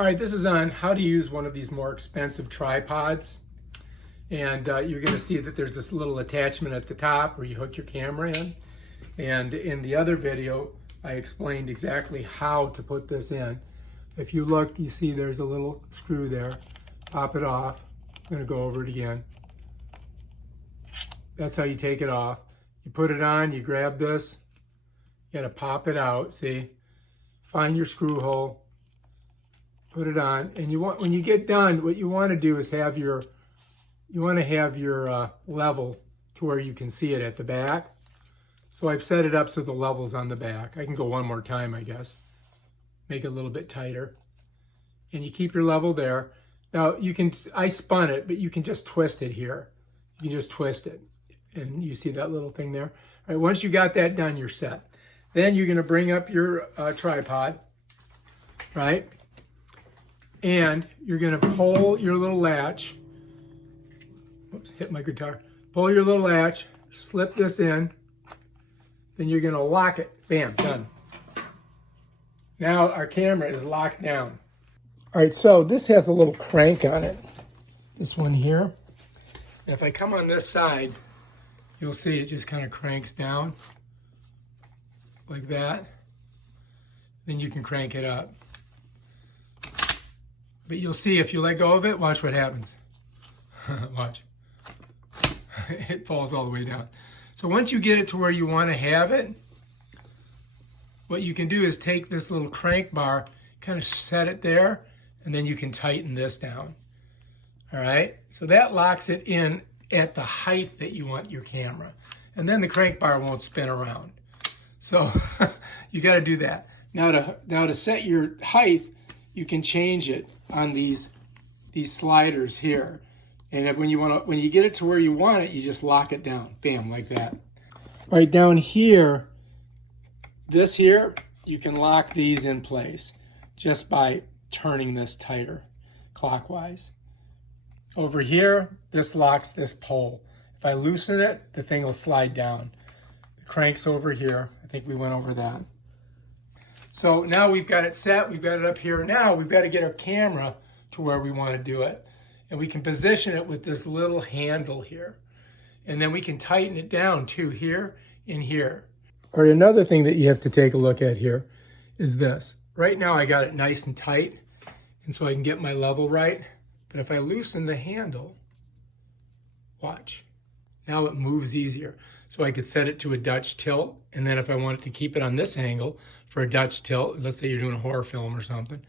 All right, this is on how to use one of these more expensive tripods. And you're going to see that there's this little attachment at the top where you hook your camera in. And in the other video, I explained exactly how to put this in. If you look, you see there's a little screw there. Pop it off. I'm going to go over it again. That's how you take it off. You put it on, you grab this, you got to pop it out, see? Find your screw hole, put it on, and you want, when you get done, what you want to do is have your, level to where you can see it at the back. So I've set it up so the level's on the back. I can go one more time, I guess. Make it a little bit tighter. And you keep your level there. Now you can, I spun it, but you can just twist it here. You can just twist it. And you see that little thing there? All right, once you got that done, you're set. Then you're gonna bring up your tripod, right? And you're gonna pull your little latch. Oops, hit my guitar. Pull your little latch, slip this in, then you're gonna lock it. Bam, done. Now our camera is locked down. All right, so this has a little crank on it. This one here. And if I come on this side, you'll see it just kind of cranks down like that. Then you can crank it up. But you'll see if you let go of it, watch what happens. Watch. It falls all the way down. So once you get it to where you want to have it, what you can do is take this little crank bar, kind of set it there, and then you can tighten this down. All right, so that locks it in at the height that you want your camera. And then the crank bar won't spin around. So you got to do that. Now to set your height, you can change it on these sliders here. And when you get it to where you want it, you just lock it down. Bam, like that. All right, down here, this here, you can lock these in place just by turning this tighter clockwise. Over here, this locks this pole. If I loosen it, the thing will slide down. The crank's over here. I think we went over that. So now we've got it set. We've got it up here. Now we've got to get our camera to where we want to do it. And we can position it with this little handle here. And then we can tighten it down too, here and here. All right, another thing that you have to take a look at here is this. Right now I got it nice and tight, and so I can get my level right. But if I loosen the handle, watch, now it moves easier. So I could set it to a Dutch tilt, and then if I wanted to keep it on this angle for a Dutch tilt, let's say you're doing a horror film or something,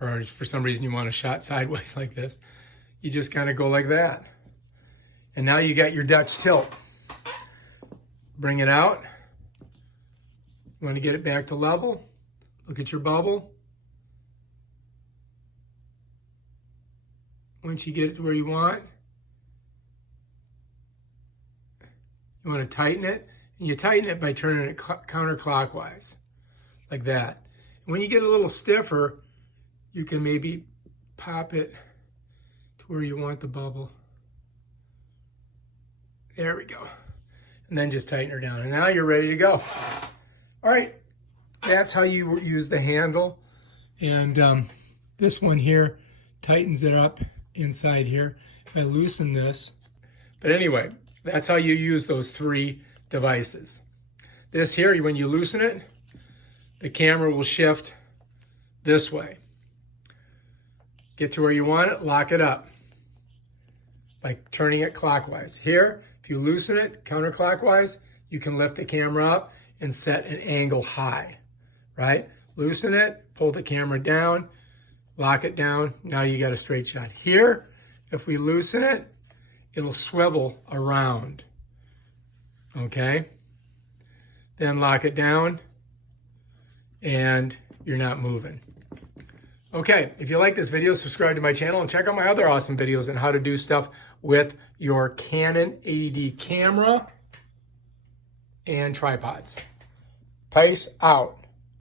or for some reason you want a shot sideways like this, you just kind of go like that. And now you got your Dutch tilt. Bring it out. You want to get it back to level? Look at your bubble. Once you get it to where you want, you want to tighten it. And you tighten it by turning it counterclockwise, like that. And when you get a little stiffer, you can maybe pop it to where you want the bubble. There we go. And then just tighten her down. And now you're ready to go. All right, that's how you use the handle. And this one here tightens it up inside here. If I loosen this. But anyway, that's how you use those three devices. This here, when you loosen it, the camera will shift this way. Get to where you want it, lock it up by turning it clockwise. Here, if you loosen it counterclockwise, you can lift the camera up and set an angle high, right? Loosen it, pull the camera down, lock it down. Now you got a straight shot. Here, if we loosen it, it'll swivel around, okay? Then lock it down and you're not moving. Okay, if you like this video, subscribe to my channel and check out my other awesome videos on how to do stuff with your Canon 80D camera and tripods. Peace out.